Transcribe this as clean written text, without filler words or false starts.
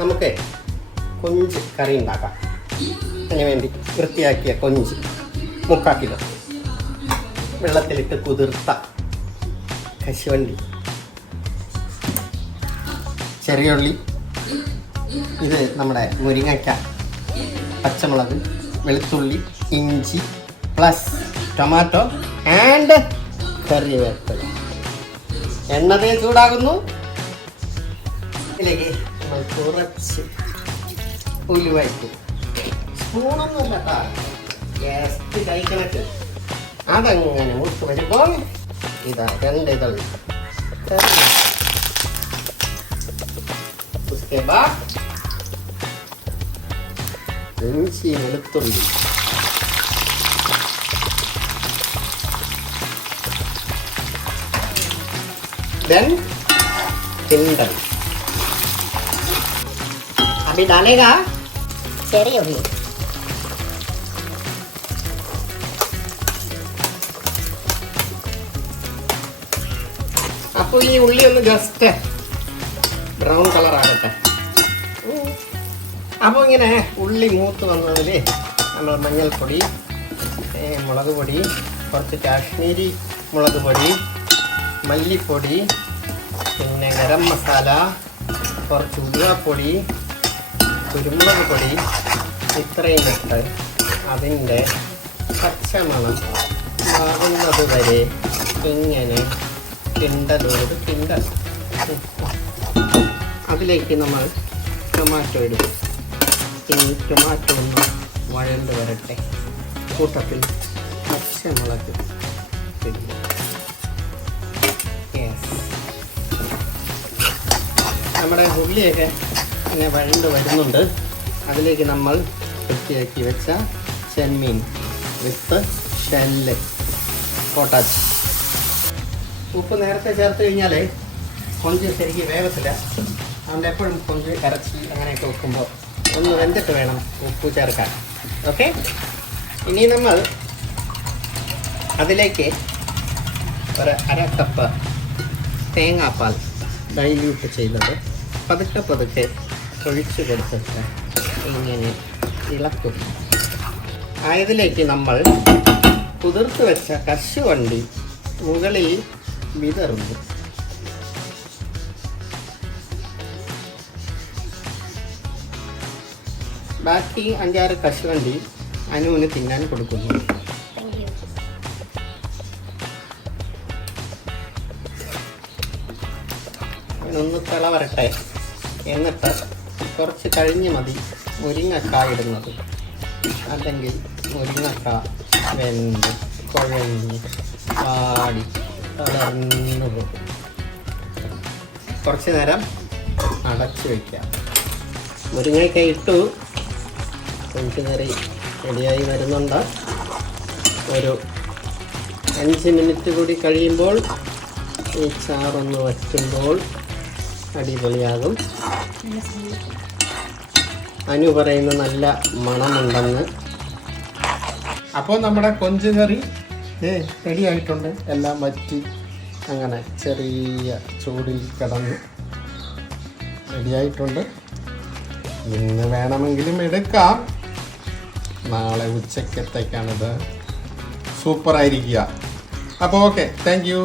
നമുക്ക് കൊഞ്ച് കറി ഉണ്ടാക്കാം. അതിന് വേണ്ടി വൃത്തിയാക്കിയ കൊഞ്ച് 3/4 കിലോ, വെള്ളത്തിലിട്ട് കുതിർത്ത കശുവണ്ടി, ചെറിയ ഉള്ളി, ഇത് നമ്മുടെ മുരിങ്ങയ്ക്ക, പച്ചമുളക്, വെളുത്തുള്ളി, ഇഞ്ചി പ്ലസ് ടൊമാറ്റോ ആൻഡ് കറിവേപ്പില. എണ്ണ ചൂടാകുന്നു. ഇതിലേക്ക് നമ്മൾ കുറച്ച് ഉലുവയിട്ട്, സ്പൂണൊന്നുമല്ല കേട്ടോ, ജസ്റ്റ് കഴിക്കണക്ക്. അതങ്ങനെ മുട്ട് വരുമ്പോൾ ഇതാ 2 ഇതൾ. उसके बाद ഇഞ്ചി, വെളുത്തുള്ളി, then टिंडल. अभी डालेगा चेरी होगी. അപ്പോൾ ഈ ഉള്ളി ഒന്ന് ജസ്റ്റ് ബ്രൗൺ കളർ ആകട്ടെ. അപ്പോൾ ഇങ്ങനെ ഉള്ളി മൂത്ത് വന്നതിൽ നമ്മൾ മഞ്ഞൾപ്പൊടി, മുളക് പൊടി, കുറച്ച് കാശ്മീരി മുളക് പൊടി, മല്ലിപ്പൊടി, പിന്നെ ഗരം മസാല, കുറച്ച് ഉലുവപ്പൊടി, കുരുമുളക് പൊടി, ഇത്രയും ഇട്ട് അതിൻ്റെ പച്ചമണം മാറുന്നത് വരെ ഇങ്ങനെ കിണ്ടലോട് കിണ്ടൽ. അതിലേക്ക് നമ്മൾ ടൊമാറ്റോ ഇടും. ഇനി ടൊമാറ്റോ ഒന്ന് വഴണ്ട് വരട്ടെ. കൂട്ടത്തിൽ പച്ചമുളക് ഇടും. നമ്മുടെ ഉള്ളിയൊക്കെ ഇങ്ങനെ വഴണ്ട് വരുന്നുണ്ട്. അതിലേക്ക് നമ്മൾ വൃത്തിയാക്കി വെച്ച ചെമ്മീൻ വിത്ത് ഷെല്ല്, പൊട്ടാറ്റോ. ഉപ്പ് നേരത്തെ ചേർത്ത് കഴിഞ്ഞാൽ കൊഞ്ച് ശരിക്കും വേഗത്തില്ല. അതുകൊണ്ട് എപ്പോഴും കൊഞ്ച് ഇറച്ചി അങ്ങനെയൊക്കെ വെക്കുമ്പോൾ ഒന്ന് വെന്തിട്ട് വേണം ഉപ്പ് ചേർക്കാൻ. ഓക്കെ, ഇനി നമ്മൾ അതിലേക്ക് ഒരു 1/2 കപ്പ് തേങ്ങാപ്പാൽ ഡൈല്യൂട്ട് ചെയ്തത് പതുക്കെ ഒഴിച്ച് കൊടുത്തിട്ട് ഇങ്ങനെ ഇളക്കും. ആയതിലേക്ക് നമ്മൾ കുതിർത്ത് വെച്ച കശുവണ്ടി മുകളിൽ വിതറുന്നു. ബാക്കി 5-6 കശുവണ്ടി അനുവിന് തിന്നാൻ കൊടുക്കുന്നു. ഒന്ന് തിള വരട്ടെ. എന്നിട്ട് കുറച്ച് കഴിഞ്ഞ് മതി മുരിങ്ങക്ക ഇടുന്നത്. അല്ലെങ്കിൽ മുരിങ്ങക്ക വെന്ത് കുഴഞ്ഞ് പാടി തളർന്നു പോകും. കുറച്ച് നേരം അടച്ച് വയ്ക്കാം. മുരിങ്ങക്ക ഇട്ടു. കൊഞ്ച് കറി റെഡിയായി വരുന്നുണ്ട്. ഒരു 5 മിനിറ്റ് കൂടി കഴിയുമ്പോൾ ഈ ചാറൊന്ന് വറ്റുമ്പോൾ അടിപൊളിയാകും. അനു പറയുന്ന നല്ല മണമുണ്ടെന്ന്. അപ്പോൾ നമ്മുടെ കൊഞ്ച് കറി റെഡി ആയിട്ടുണ്ട്. എല്ലാം വറ്റി അങ്ങനെ ചെറിയ ചൂടിൽ കിടന്ന് റെഡിയായിട്ടുണ്ട്. ഇന്ന് വേണമെങ്കിലും എടുക്കാം. നാളെ ഉച്ചക്കത്തേക്കാണിത്. സൂപ്പറായിരിക്കുക. അപ്പോൾ ഓക്കെ, താങ്ക് യു.